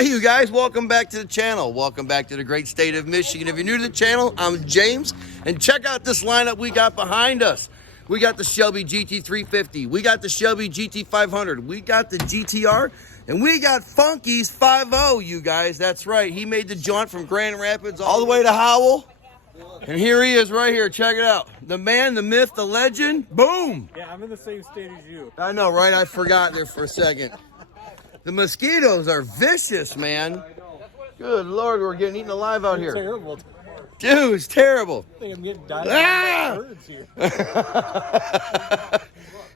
Hey you guys, welcome back to the channel. Welcome back to the great state of Michigan. If you're new to the channel, I'm James, and check out this lineup we got behind us. We got the Shelby GT350, we got the Shelby GT500, we got the GTR, and we got Funky's 5.0, you guys. That's right, he made the jaunt from Grand Rapids all the way to Howell. And here he is right here, check it out. The man, the myth, the legend, boom! Yeah, I'm in the same state as you. I know, right? I forgot there for a second. The mosquitoes are vicious, man. Good Lord, we're getting eaten alive out here. Terrible. Dude, it's terrible. I think I'm getting died by birds here.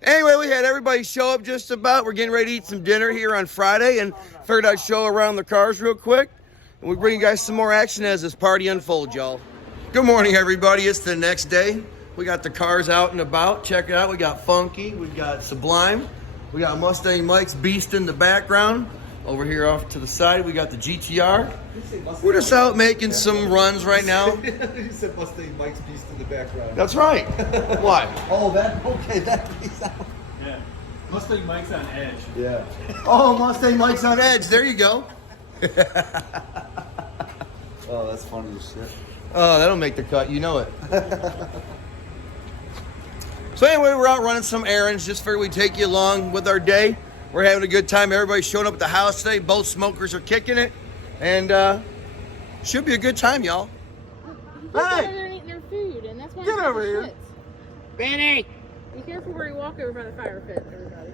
Anyway, we had everybody show up just about. We're getting ready to eat some dinner here on Friday, and figured I'd show around the cars real quick. And we bring you guys some more action as this party unfolds, y'all. Good morning, everybody. It's the next day. We got the cars out and about. Check it out. We got Funky. We got Sublime. We got Mustang Mike's Beast in the background. Over here off to the side, we got the GTR. We're just out making some runs right now. You said Mustang Mike's Beast in the background. That's right. Why? Oh, that piece out. Yeah. Mustang Mike's on edge. Yeah. Oh, Mustang Mike's on edge. There you go. Oh, that's funny as shit. Oh, that'll make the cut. You know it. So anyway, we're out running some errands. Just figured we'd take you along with our day. We're having a good time. Everybody's showing up at the house today. Both smokers are kicking it. And should be a good time, y'all. Hey! They're eating their food, and that's why Get over here. Fits. Benny! Be careful where you walk over by the fire pit, everybody.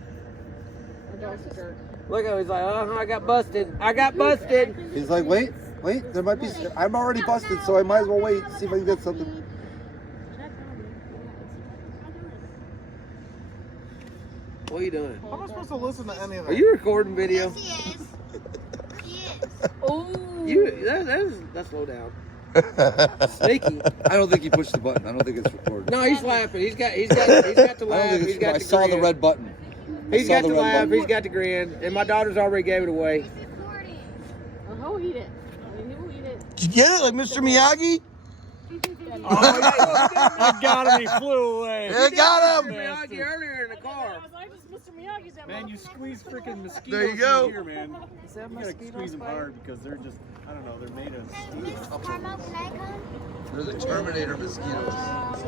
My dog's a jerk. Look at him, he's like, I got busted. I got busted. He's like, wait, there might be. I'm already busted, so I might as well wait, see if I can get something. What are you doing? How am I supposed to listen to any of that? Are you recording video? Yes, he is. He is. That's slow down. Sneaky. I don't think he pushed the button. I don't think it's recorded. No, he's laughing. He's got the laugh. He's got I the saw grin. the red button. He's got the laugh. button. He's got the grin. And my daughter's already gave it away. He's recording. Oh, he'll eat it. I mean, he will eat it. Did you get it like Mr. Miyagi? I got him. He flew away. You got him! Miyagi earlier in the car. I was like, Mr. Miyagi's that Man, you squeeze freaking mosquitoes There you go. in here, man. You gotta squeeze them hard because they're just, I don't know, they're made of. Carmel, can I come? They're the Terminator mosquitoes.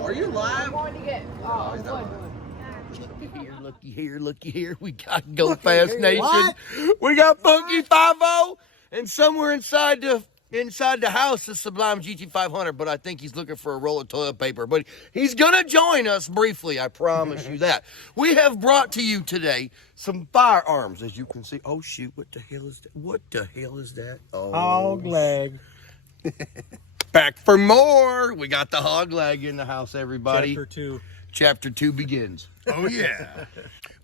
Are you live? I'm going to get. Oh, Looky here. We got Go Fast Nation. We got Funky 5.0. And somewhere inside the house is Sublime GT500, but I think he's looking for a roll of toilet paper. But he's going to join us briefly, I promise you that. We have brought to you today some firearms, as you can see. Oh, shoot, what the hell is that? What the hell is that? Oh, Hog leg. back for more. We got the hog leg in the house, everybody. Chapter 2. Chapter 2 begins. Oh, yeah.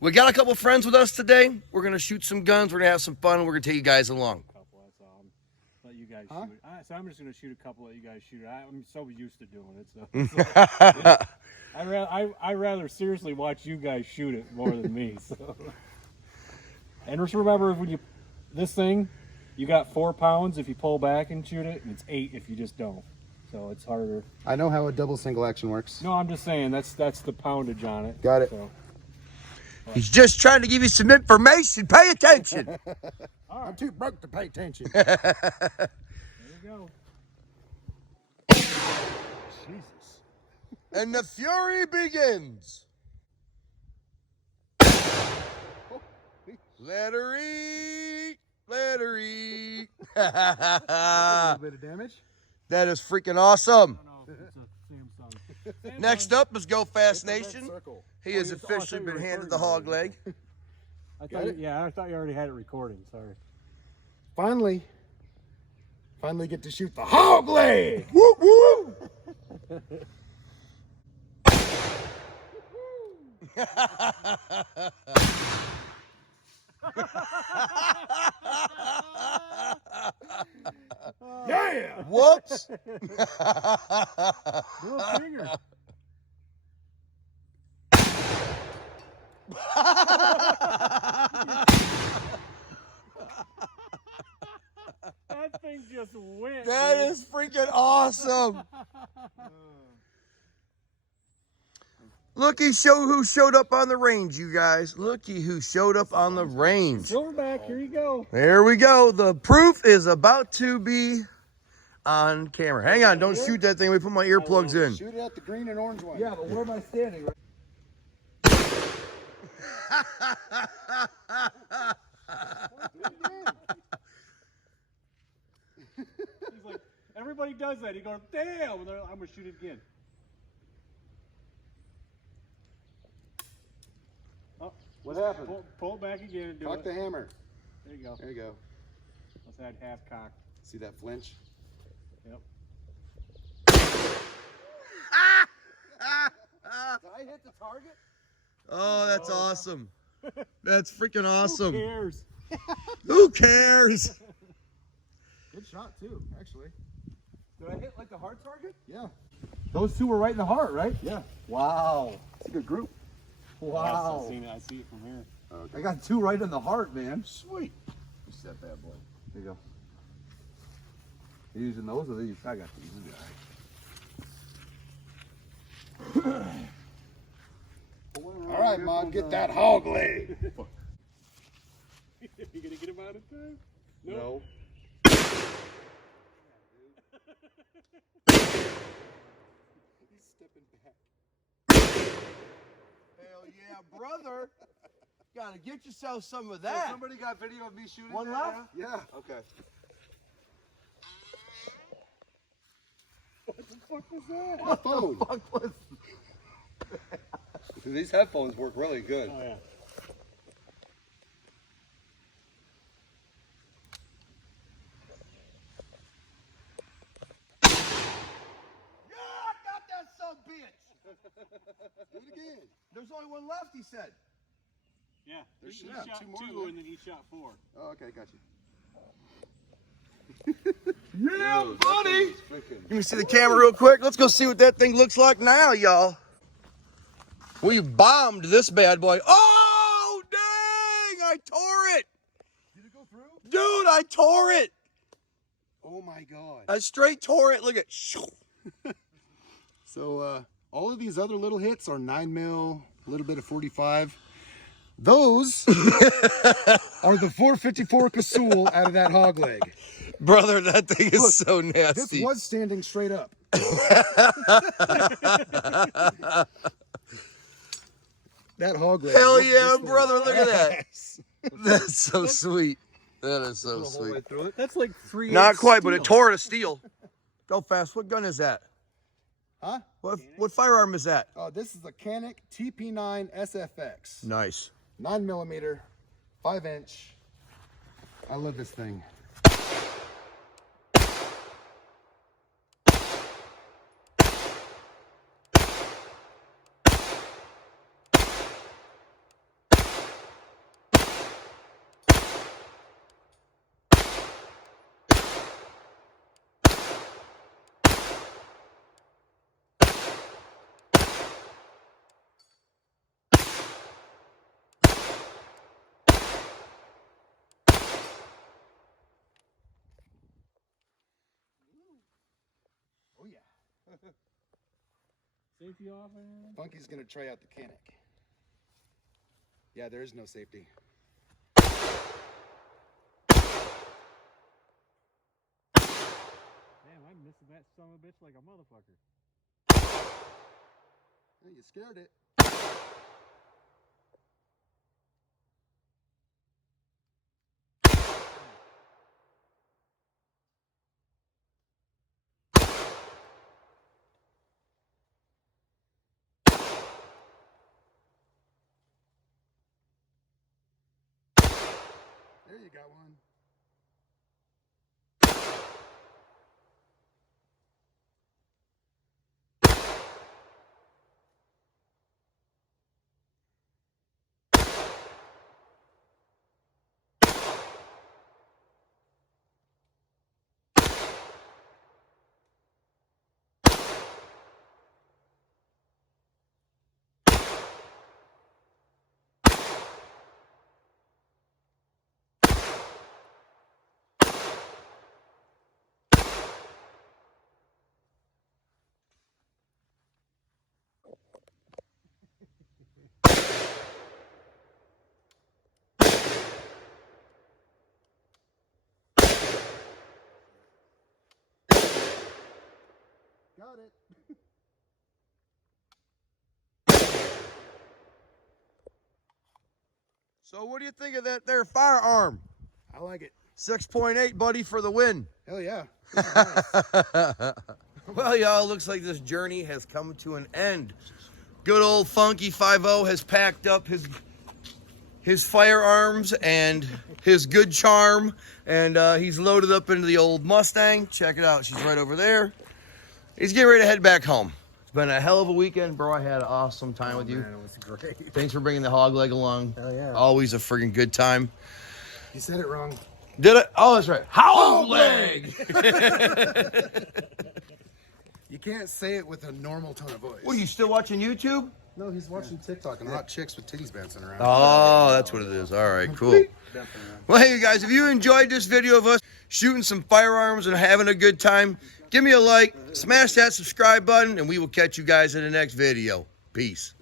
We got a couple friends with us today. We're going to shoot some guns. We're going to have some fun. We're going to take you guys along. Let you guys shoot it. So I'm just going to shoot a couple, let you guys shoot it. I'm so used to doing it. So I rather seriously watch you guys shoot it more than me. So. And just remember, when you this thing, you got 4 pounds if you pull back and shoot it, and it's 8 if you just don't. So it's harder. I know how a double single action works. No, I'm just saying that's the poundage on it. Got it. So. He's just trying to give you some information. Pay attention. I'm too broke to pay attention. There you go. Jesus. And the fury begins. Let her eat. Let her eat. A little bit of damage. That is freaking awesome. No, it's a Samsung. Next up is Go Fast Nation. Circle. He has officially been handed the hog leg. I thought you already had it recording. Sorry. Finally get to shoot the hog leg. Woo woo. Yeah. Whoops. Little finger. That thing just went. That dude. is freaking awesome. Look Looky who showed up on the range, you guys. Looky who showed up on the range. Silverback, here you go. There we go. The proof is about to be on camera. Hang on, don't shoot that thing. Let me put my earplugs in. Shoot it at the green and orange one. Yeah, but where am I standing? He's like, everybody does that. He goes, damn, and they're like, I'm gonna shoot it again. Oh, What happened? pull it back again and do Cock it. the hammer. There you go. There you go. Let's add half cock. See that flinch? Yep. Did I hit the target? Oh, that's awesome. That's freaking awesome. Who cares? Who cares? Good shot too, actually. Did I hit like the hard target? Yeah. Those two were right in the heart, right? Yeah. Wow. It's a good group. Wow. I see it from here. Okay. I got two right in the heart, man. Sweet. Just that bad boy. There you go. You using those or these? I got these. All right, Mom, get that hog leg. You gonna get him out of time? No. He's stepping back. Hell yeah, brother. Gotta get yourself some of So that. somebody got video of me shooting. One that, left? Yeah. Okay. What the fuck was that? My phone. These headphones work really good. Oh, yeah. Yeah, got that son of a bitch. Do it again. There's only one left, he said. Yeah. There He should be shot two more two there. and then he shot four. Oh, okay, got you. Yeah, Dude, buddy. that thing is freaking- Let me see the camera real quick. Let's go see what that thing looks like now, y'all. We bombed this bad boy. Oh, dang! I tore it. Did it go through? Dude, I tore it. Oh my god. I straight tore it. Look at. So all of these other little hits are 9mm, a little bit of 45. Those are the 454 Casull out of that hog leg. Brother, that thing is so This nasty. was standing straight up. That hog leg. Hell looked yeah, this way. brother, look at that. Yes. That's so sweet. That is so Put a hole sweet. right through it. That's like 3/8 Not quite, but it steel. tore to steel. Go fast. What gun is that? Huh? What firearm is that? Oh, this is a Canik TP9 SFX. Nice. 9mm, 5-inch. I love this thing. Oh yeah. Safety off, man. Funky's gonna try out the Canik. Yeah, there is no safety. Damn, I'm missing that son of a bitch like a motherfucker. Oh, you scared it. There you got one. got it. So what do you think of that there firearm? I like it. 6.8, buddy, for the win. Hell yeah. Well, y'all, looks like this journey has come to an end. Good old Funky 5-0 has packed up his firearms and his good charm, and he's loaded up into the old Mustang. Check it out. She's right over there. He's getting ready to head back home. It's been a hell of a weekend, bro. I had an awesome time with you. Man, it was great. Thanks for bringing the hog leg along. Hell yeah. Always a friggin' good time. You said it wrong. Did it? Oh, that's right. Hog leg! You can't say it with a normal tone of voice. What, are you still watching YouTube? No, he's watching TikTok and hot chicks with titties bouncing around. Oh, that's what it is. All right, cool. Well, hey, guys, if you enjoyed this video of us shooting some firearms and having a good time, give me a like, smash that subscribe button, and we will catch you guys in the next video. Peace.